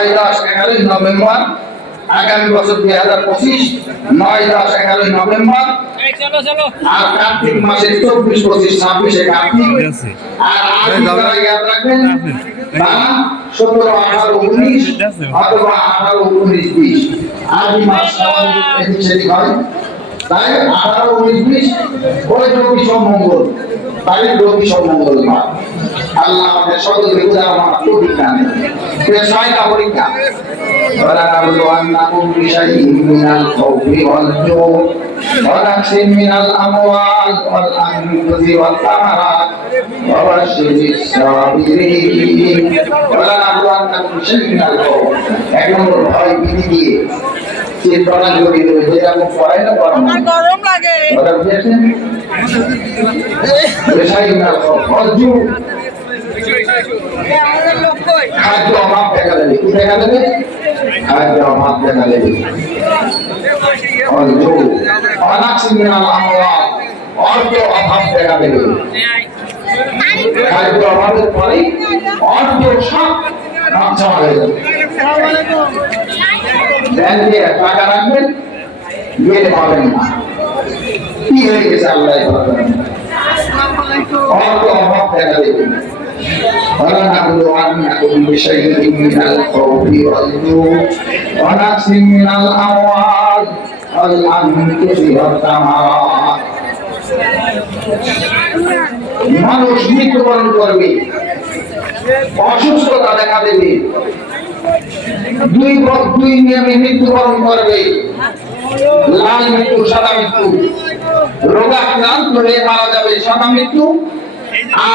9, 10, 11 November আগামী বছর 2025 9, 10, 11 November আর কার্তিক মাসের 24, 25, 26 কার্তিক আর আজ যারা ইয়াদ রাখবেন তারা 17, 18, 19 অথবা 18, 19, 20 আজ মাস স্বাভাবিক এদিক সেদিক হয় তাই 18, 19, 20 ওই রবি সোমমঙ্গল তাই রবি সোমমঙ্গল মাস আল্লাহ আমাদের সকলকে উদার মানা তৌফিক দান করুন। ছয়টা পরীক্ষা ولنبلونكم بشيء من الخوف والجوع ونقص من الأموال والأنفس والثمرات وبشر الصابرين ولنبلونكم بشيء من الخوف এক নম্বর ভয় ভীতি দিয়ে চিন্তা জড়িয়ে দেবে যেরকম পড়াই না গরম লাগে কথা বুঝেছেন بشيء من الخوف والجوع খাদ্য অভাব দেখা দেবে কি দেখা দেবে খাদ্য অভাব দেখা দেবে অনাক্স মিনাল আমওয়াল অর্থ অভাব দেখা দেবে খাদ্য অভাবের পরে অর্থ সব নষ্ট হয়ে যাবে ব্যাংকে টাকা রাখবেন গেলে পাবেন না কি হয়ে গেছে আল্লাহ অর্থ অভাব দেখা দেবে ولنبلونكم بشيء من الخوف والجوع ونقص من الأموال والأنفس والثمرات মানুষ মৃত্যুবরণ করবে অসুস্থতা দেখা দেবে দুই নিয়মে মৃত্যুবরণ করবে লাল মৃত্যু সাদা মৃত্যু রোগাক্রান্ত হয়ে মারা যাবে সাদা মৃত্যু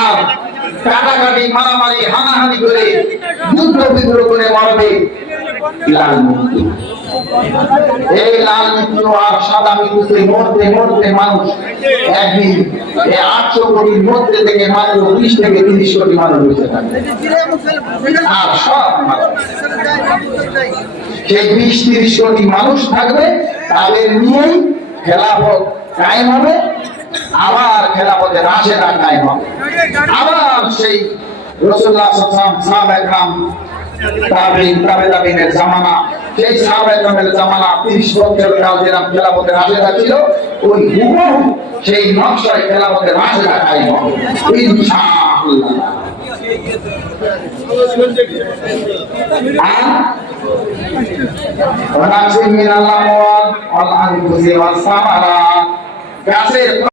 আর কাটাকাটি মারামারি হানাহানি করে যুদ্ধ বিগ্রহ করে মারবে লাল মৃত্যু এই লাল মৃত্যু আর সাদা মৃত্যুতে মরতে মরতে মানুষ একদিন এই 800 কোটির মধ্যে থেকে মাত্র 20 থেকে 30 কোটি মানুষ বেঁচে থাকবে আর সব সেই 20-30 কোটি মানুষ থাকবে তাদের নিয়েই খেলাফত কায়েম হবে আবার খেলাফতে রাশেদা কায়েম হবে আবার সেই রাসূলুল্লাহ সাল্লাল্লাহু আলাইহি ওয়াসাল্লাম সাহাবা-য়ে-কেরাম তাবেঈনের জামানা সেই সাহাবা-য়ে-কেরামের জামানা 30 বছর কাল যেরকম খেলাফতে রাশেদা ছিল ওই হুবহু সেই নকশায় খেলাফতে রাশেদা কায়েম হবে ইনশাআল্লাহ ونقص من الأموال والأنفس والثمرات